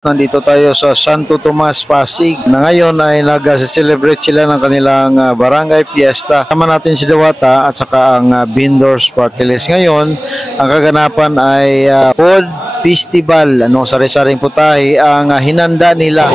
Nandito tayo sa Santo Tomas, Pasig na ngayon ay nag-celebrate sila ng kanilang barangay fiesta. Sama natin si Diwata at saka ang vendors party list. Ngayon, ang kaganapan ay food festival, sari-saring putahe ang hinanda nila.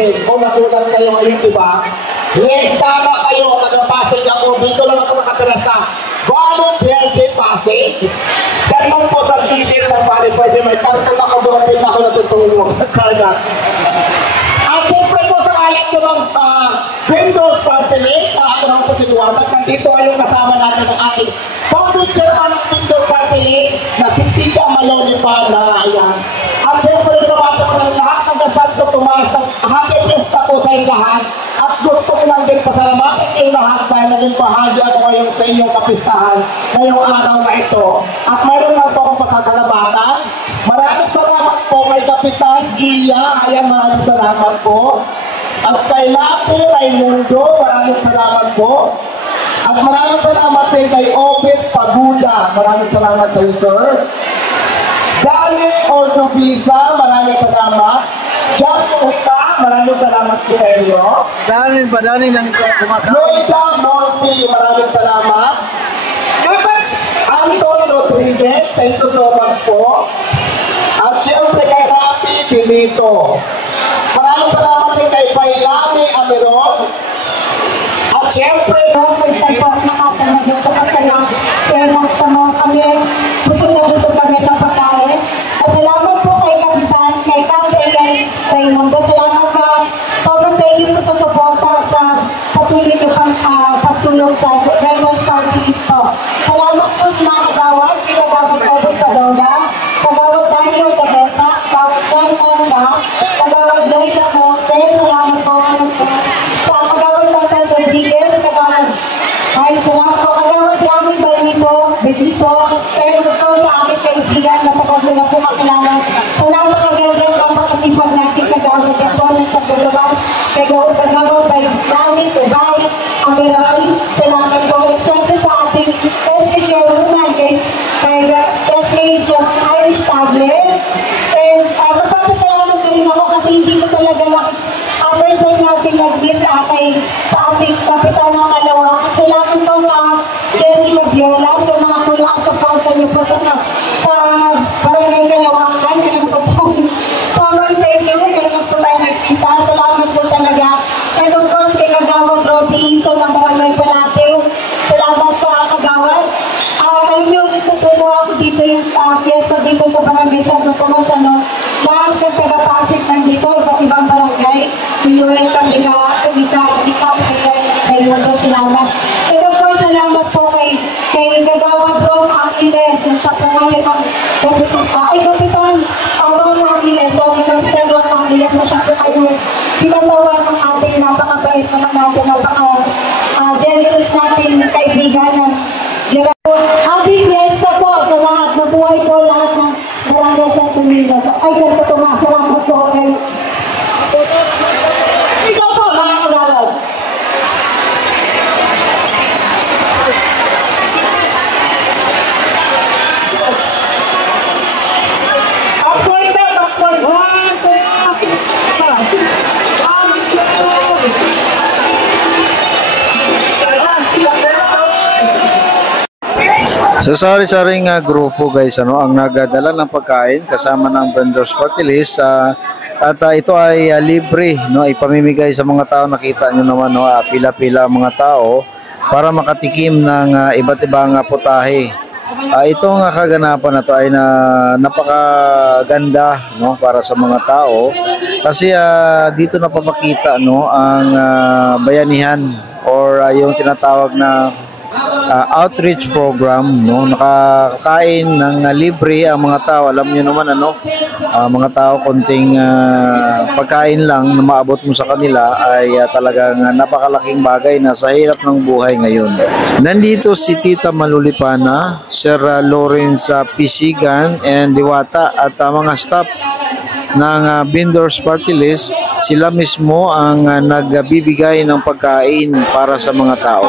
Kung nagulat kayo ngayon, diba? Yes, tama kayo. Taga-Pasig ako. Dito lang ako nakatira sa Volunteer de Pasig. Ganun po sa titin ng Valley. Pwede may tartal ako doon. Hindi ako natutulong. Kaya. At siyempre po sa alam ko ng Windows Party List. Ako naman po si Duwata. Nandito ay yung kasama natin ng ating public chairman ng Windows Party List na si Tita Maloni pa na ayan. At siyempre pinamata ko ng lahat ng Santo Tomas. Happy Fiesta po sa inyong lahat. At gusto ko lang din pasalamatan kayo lahat dahil naging bahagi ako ngayon sa inyong kapistahan ngayong araw na ito. At mayroon lang po akong pasasalamatan. Maraming salamat po kay Kapitan Iya. Ayan, maraming salamat po. At kay Lati Raimundo, maraming salamat po. At maraming salamat din kay Obed Paguda. Maraming salamat sa iyo, sir. Dali Ordovisa, maraming salamat. John Uta, maraming salamat po sa inyo. Dali ba? Dali lang kumakain. Loida Monty, maraming salamat. Anton Rodriguez, thank you so much po. At siyempre kay Rapi Pilito. Maraming salamat din kay Pailani Ameron. At siyempre, first time po ako nakatanag yung kapasaya. Kaya nagtanong kami, busog na busog kami sa pagkain. At salamat po kay Kapitan, kay Captain Raimundo. Salamat po. Sobrang thank you po sa suporta sa patuloy niyo pang pagtulong sa Raymond's Party List po. Salamat po sa mga kagawad, kinagawad Obed Padona, kagawad Daniel Cabeza, kagawad Juan Onda, kagawad Loida Monte. Salamat po sa kagawad Tantan Rodriguez, kagawad ay salamat po kagawad Yami Benito, pero po sa aking kaibigan na tagal ko na po makilala. Salamat kagawad ang pakasipag natin kagawad yan po ng sa Tulubas, kagawad by Lani, Tubay, Amiral. Salamat po. Siyempre sa ating SK Chairwoman, kay SK Irish Tablet. And magpapasalamat na rin ako kasi hindi ko talaga first time natin nag-meet sa ating kapitan ng Kalawang. Salamat po Jessica Viola sa mga tulong at supporta niyo po sa Barangay Kalawangan. Ganun po po. Sobrang thank you. Ganun po tayo nagkita. Salamat po talaga. And of course, kay Kagawad Robbie Iso ng Barangay Palatew. Salamat po Kagawad. Alam niyo, tutuwa ako dito yung fiesta dito sa Barangay Santo Tomas. Lahat ng taga-Pasig nandito, iba't ibang barangay. We welcome kay Raimundo. Salamat. siya po ngayon ang Kapitan Ron Ramirez, Kapitan Ron Ramirez na siya po ngayon pinatawa ng ating napakabait naman natin, generous natin kaibigan ng Gerardo. Happy Fiesta po sa lahat, mabuhay po lahat ng Barangay Santo Niño. Ay, Santo Tomas, salamat po. Ikaw po, mga kagawad. So sari-saring grupo guys ang nagadala ng pagkain kasama ng vendors party list at ito ay libre ipamimigay sa mga tao. Nakita nyo naman pila-pila ang mga tao para makatikim ng iba't ibang putahe. Itong kaganapan na to ay napakaganda para sa mga tao kasi dito napapakita ang bayanihan or yung tinatawag na outreach program, nakakain ng libre ang mga tao. Alam niyo naman mga tao konting pagkain lang na maabot mo sa kanila ay talagang napakalaking bagay na sa hirap ng buhay ngayon. Nandito si Tita Malulipana, Sir Lawrence Pisigan and Diwata at mga staff ng vendors party list. Sila mismo ang nagbibigay ng pagkain para sa mga tao.